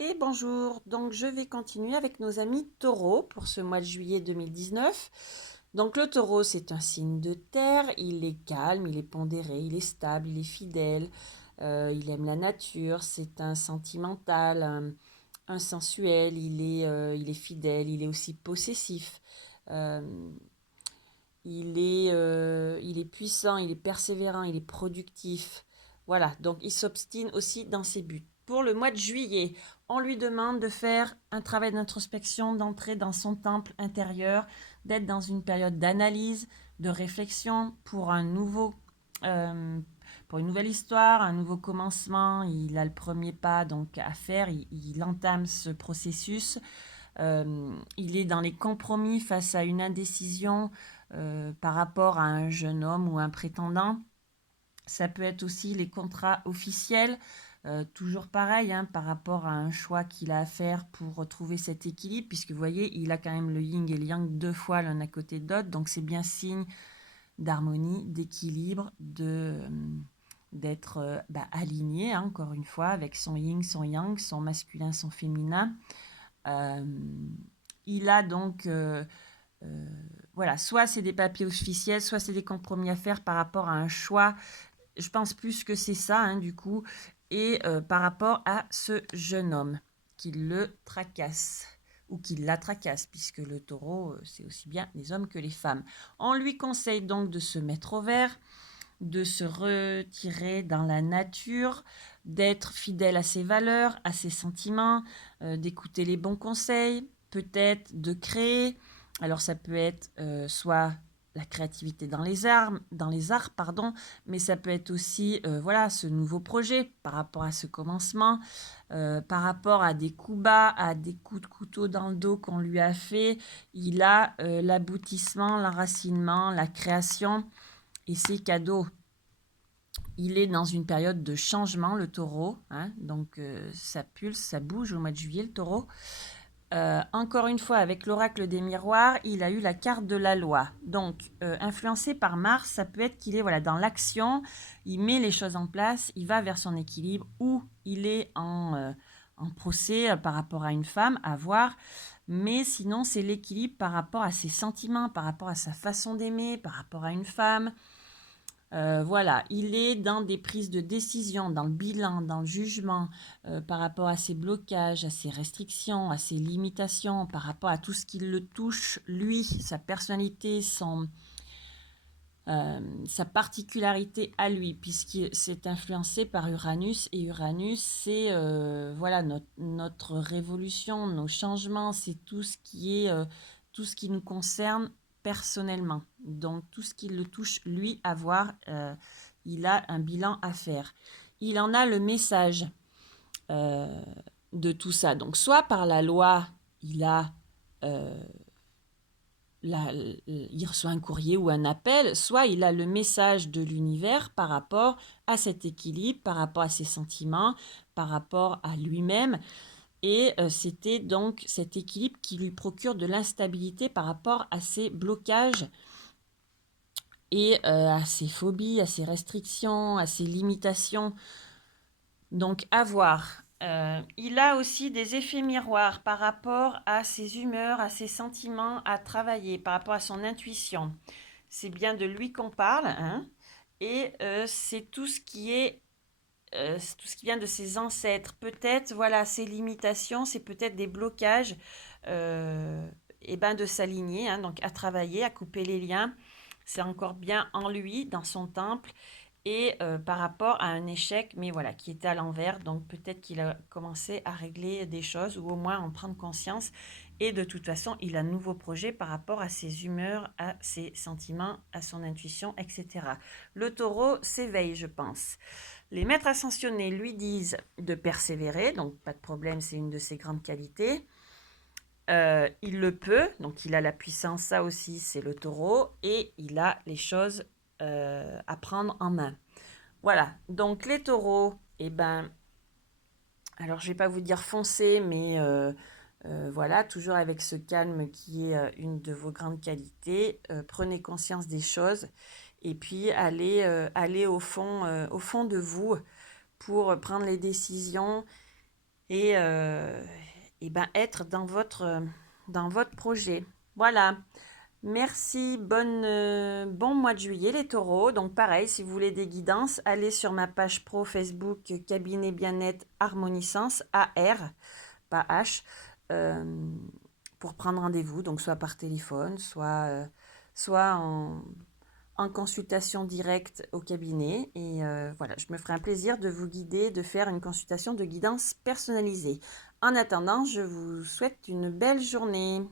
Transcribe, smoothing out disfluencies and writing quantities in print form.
Et bonjour, donc je vais continuer avec nos amis taureaux pour ce mois de juillet 2019. Donc le taureau, c'est un signe de terre, il est calme, il est pondéré, il est stable, il est fidèle, il aime la nature, c'est un sentimental, un sensuel, il est fidèle, il est aussi possessif, euh, il est puissant, il est persévérant, il est productif. Voilà, donc il s'obstine aussi dans ses buts. Pour le mois de juillet, on lui demande de faire un travail d'introspection, d'entrer dans son temple intérieur, d'être dans une période d'analyse, de réflexion euh, pour une nouvelle histoire, un nouveau commencement. Il a le premier pas donc à faire, il entame ce processus. Il est dans les compromis face à une indécision par rapport à un jeune homme ou un prétendant. Ça peut être aussi les contrats officiels, toujours pareil, hein, par rapport à un choix qu'il a à faire pour retrouver cet équilibre, puisque vous voyez, il a quand même le yin et le yang deux fois l'un à côté de l'autre, donc c'est bien signe d'harmonie, d'équilibre, d'être aligné, hein, encore une fois, avec son yin, son yang, son masculin, son féminin. Euh, il a donc euh, voilà, soit c'est des papiers officiels, soit c'est des compromis à faire par rapport à un choix. Je pense plus que c'est ça, hein, du coup, et par rapport à ce jeune homme qui le tracasse ou qui la tracasse, puisque le taureau, c'est aussi bien les hommes que les femmes. On lui conseille donc de se mettre au vert, de se retirer dans la nature, d'être fidèle à ses valeurs, à ses sentiments, d'écouter les bons conseils, peut-être de créer. Alors ça peut être soit la créativité dans les arts, pardon, mais ça peut être aussi voilà ce nouveau projet par rapport à ce commencement, par rapport à des coups bas, à des coups de couteau dans le dos qu'on lui a fait. Il a l'aboutissement, l'enracinement, la création et c'est cadeau. Il est dans une période de changement, le taureau, hein, donc ça pulse, ça bouge au mois de juillet, le taureau. Encore une fois, avec l'oracle des miroirs, il a eu la carte de la loi. Donc, influencé par Mars, ça peut être qu'il est voilà, dans l'action, il met les choses en place, il va vers son équilibre, ou il est en procès par rapport à une femme, à voir. Mais sinon, c'est l'équilibre par rapport à ses sentiments, par rapport à sa façon d'aimer, par rapport à une femme. Voilà, il est dans des prises de décision, dans le bilan, dans le jugement, par rapport à ses blocages, à ses restrictions, à ses limitations, par rapport à tout ce qui le touche, lui, sa personnalité, sa particularité à lui, puisqu'il s'est influencé par Uranus, et Uranus, c'est voilà, notre révolution, nos changements, c'est tout ce qui est, tout ce qui nous concerne personnellement. Donc tout ce qui le touche, lui, à voir, il a un bilan à faire. Il en a le message euh, de tout ça. Donc soit par la loi, il a euh, il reçoit un courrier ou un appel, soit il a le message de l'univers par rapport à cet équilibre, par rapport à ses sentiments, par rapport à lui-même. Et c'était donc cet équilibre qui lui procure de l'instabilité par rapport à ses blocages et à ses phobies, à ses restrictions, à ses limitations. Donc à voir. Il a aussi des effets miroirs par rapport à ses humeurs, à ses sentiments à travailler, par rapport à son intuition. C'est bien de lui qu'on parle, hein, et c'est tout ce qui est tout ce qui vient de ses ancêtres. Peut-être, voilà, ses limitations, c'est peut-être des blocages, et ben de s'aligner, hein, donc à travailler, à couper les liens. C'est encore bien en lui, dans son temple, et par rapport à un échec, mais voilà, qui était à l'envers. Donc peut-être qu'il a commencé à régler des choses ou au moins en prendre conscience. Et de toute façon, il a un nouveau projet par rapport à ses humeurs, à ses sentiments, à son intuition, etc. Le taureau s'éveille, je pense. Les maîtres ascensionnés lui disent de persévérer, donc pas de problème, c'est une de ses grandes qualités. Il le peut, donc il a la puissance, ça aussi c'est le taureau, et il a les choses à prendre en main. Voilà, donc les taureaux, eh ben, alors je vais pas vous dire foncer, mais voilà, toujours avec ce calme qui est une de vos grandes qualités. Prenez conscience des choses et puis allez au fond de vous pour prendre les décisions et, être dans votre projet. Voilà. Merci, bon mois de juillet les taureaux. Donc pareil, si vous voulez des guidances, allez sur ma page pro Facebook Cabinet Bien-être Harmonisance, AR, pas H, euh, pour prendre rendez-vous, donc soit par téléphone, soit en consultation directe au cabinet. Et voilà, je me ferai un plaisir de vous guider, de faire une consultation de guidance personnalisée. En attendant, je vous souhaite une belle journée.